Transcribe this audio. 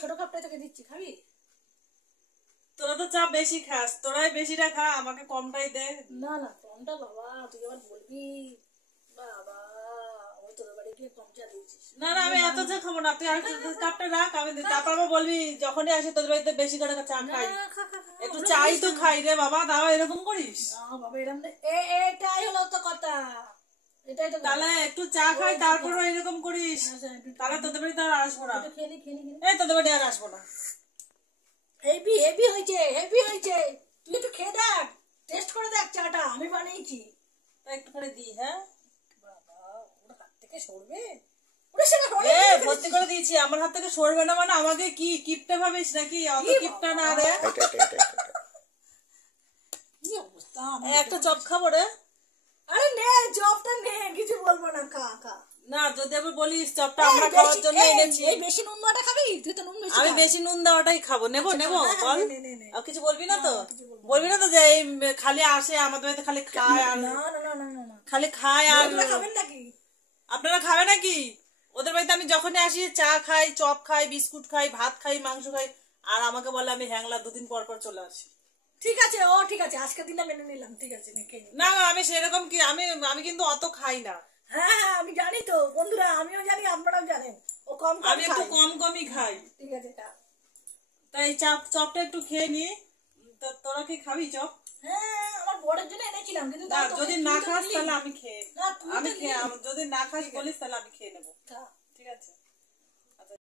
ছোট কাপটাই তোকে দিচ্ছি, খাবি? তোরা তো চা বেশি খাস, তোরাই বেশিটা খা, আমাকে কমটাই দে। না না কমটা বাবা, তুই আবার বলবি বাবা ওই তোর বাড়ি গিয়ে কম চা দিয়েছিস। না না, আমি এত চা খাবো না, তুই আর কাপটা রাখ, আমি তারপর আবার বলবি যখনই আসি তোদের বাড়িতে বেশি করে চা খাই। একটু চাই তো খাই রে বাবা, দাও এরকম করিস না বাবা, এরকম এটাই হলো তো কথা, এটাই তো। তাহলে একটু চা খাই তারপর এরকম করিস, তাহলে তোদের বাড়িতে আর আসবো না। এই তোদের বাড়ি আর আসবো না। হেভি হেভি হয়েছে, হেভি হয়েছে, তুই একটু খেয়ে দেখ, টেস্ট করে দেখ চাটা, আমি বানিয়েছি। তা একটু করে দিই। হ্যাঁ বাবা ওর হাত থেকে সরবে? ভর্তি করে দিয়েছি, আমার হাত থেকে সরবে না মানে আমাকে কি কিপটে ভাবিস নাকি? অত কিপটা না রে। কি অবস্থা, একটা চপ খাবো রে। আরে নে চপটা নে, কিছু বলবো না, খা খা। না যদি আবার বলিস চপটা আমরা খাওয়ার জন্য এনেছি। এই বেশি নুন দেওয়াটা খাবি? তুই তো নুন বেশি। আমি বেশি নুন দেওয়াটাই খাবো। নেবো নেবো বল, আর কিছু বলবি না তো? বলবি না তো যে এই খালি আসে আমাদের বাড়িতে খালি খায় আর না না না না না, খালি খায় আর খাবেন নাকি? আপনারা খাবে নাকি? ওদের বাড়িতে আমি যখনই আসি চা খাই, চপ খাই, বিস্কুট খাই, ভাত খাই, মাংস খাই, আর আমাকে বলে আমি হ্যাংলা, দুদিন পর পর চলে আসি। ঠিক আছে, ও ঠিক আছে, আজকের দিনটা মেনে নিলাম, ঠিক আছে না আমি সেরকম কি, আমি আমি কিন্তু অত খাই না। হ্যাঁ হ্যাঁ আমি জানি তো বন্ধুরা, আমিও জানি, আপনারাও জানেন ও কম কম আমি একটু কম কমই খাই। ঠিক আছে তাই চপটা একটু খেয়ে নি। তোরা কি খাবি চপ? হ্যাঁ আমার বড়ের জন্য এনেছিলাম, কিন্তু যদি না খাস তাহলে আমি খেয়ে, না, যদি না খাস বলিস তাহলে আমি খেয়ে নেবো। ঠিক আছে।